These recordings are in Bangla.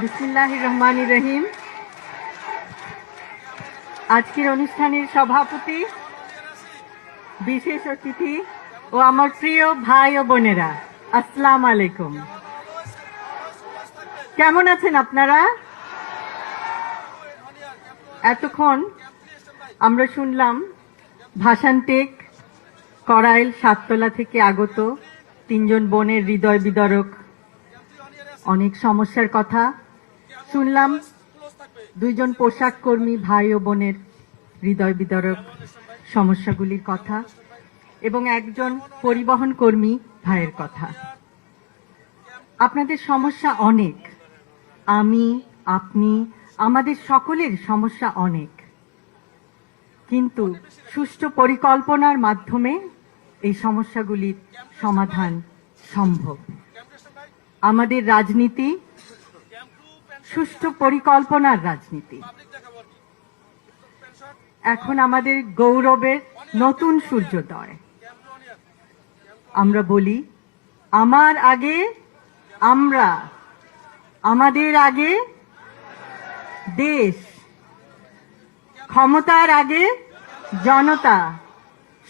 বিসমিল্লাহির রহমানির রহিম। আজকের অনুষ্ঠানের সভাপতি, বিশেষ অতিথি ও আমার প্রিয় ভাই ও বোনেরা, আসসালামু আলাইকুম। কেমন আছেন আপনারা? এতক্ষণ আমরা শুনলাম ভাষান্টেক করাইল সাততলা থেকে আগত তিনজন বোনের হৃদয় বিদারক অনেক সমস্যার কথা শুনলাম। দুইজন পোশাক কর্মী ভাই ও বোনের হৃদয় বিদারক সমস্যাগুলির কথা এবং একজন পরিবহন কর্মী ভাইয়ের কথা। আপনাদের সমস্যা অনেক, আমি, আপনি, আমাদের সকলের সমস্যা অনেক, কিন্তু সুষ্ঠু পরিকল্পনার মাধ্যমে এই সমস্যাগুলির সমাধান সম্ভব। আমাদের রাজনীতি সুষ্ঠু পরিকল্পনার রাজনীতি। এখন আমাদের গৌরবের নতুন সূর্যোদয়। আমরা বলি, আমার আগে আমরা, আমাদের আগে দেশ, ক্ষমতার আগে জনতা,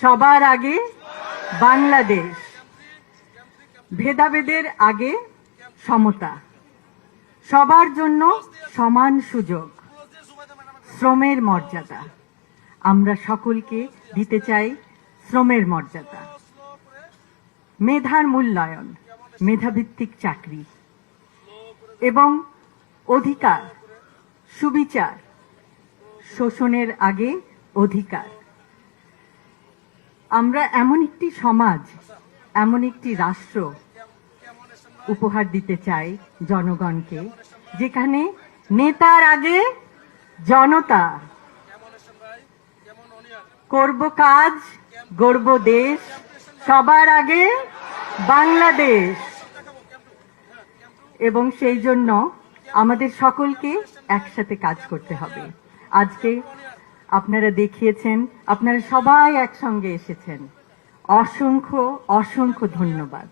সবার আগে বাংলাদেশ, ভেদাভেদের আগে সমতা, সবার জন্য সমান সুযোগ, শ্রমের মর্যাদা। আমরা সকলকে দিতে চাই শ্রমের মর্যাদা, মেধার মূল্যায়ন, মেধাভিত্তিক চাকরি এবং অধিকার, সুবিচার, শোষণের আগে অধিকার। আমরা এমন একটি সমাজ, এমন একটি রাষ্ট্র উপহার দিতে চাই জনগণকে, যেখানে নেতার আগে জনতা, করব কাজ, গড়ব দেশ, সবার আগে বাংলাদেশ। এবং সেই জন্য আমাদের সকলকে একসাথে কাজ করতে হবে। আজকে আপনারা দেখিয়েছেন, আপনারা সবাই একসঙ্গে এসেছেন। অসংখ্য অসংখ্য ধন্যবাদ।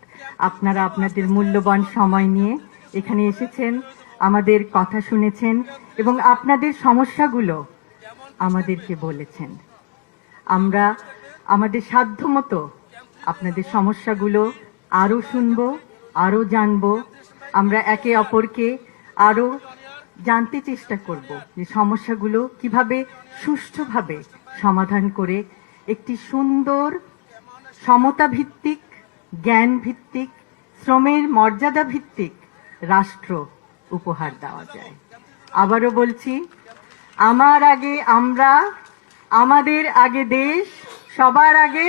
আপনারা আপনাদের মূল্যবান সময় নিয়ে এখানে এসেছেন, আমাদের কথা শুনেছেন এবং আপনাদের সমস্যাগুলো আমাদেরকে বলেছেন। আমরা আমাদের সাধ্যমতো আপনাদের সমস্যাগুলো আরো শুনব, আরো জানব। আমরা একে অপরকে আরো জানতে চেষ্টা করব যে সমস্যাগুলো কিভাবে সুষ্ঠুভাবে সমাধান করে একটি সুন্দর সমতা ভিত্তিক, জ্ঞান ভিত্তিক, শ্রমের মর্যাদা ভিত্তিক রাষ্ট্র উপহার দেওয়া যায়। আবারও বলছি, আমার আগে আমরা, আমাদের আগে দেশ, সবার আগে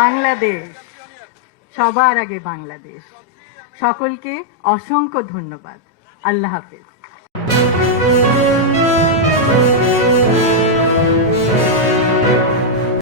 বাংলাদেশ, সবার আগে বাংলাদেশ। সকলকে অসংখ্য ধন্যবাদ। আল্লাহ হাফেজ।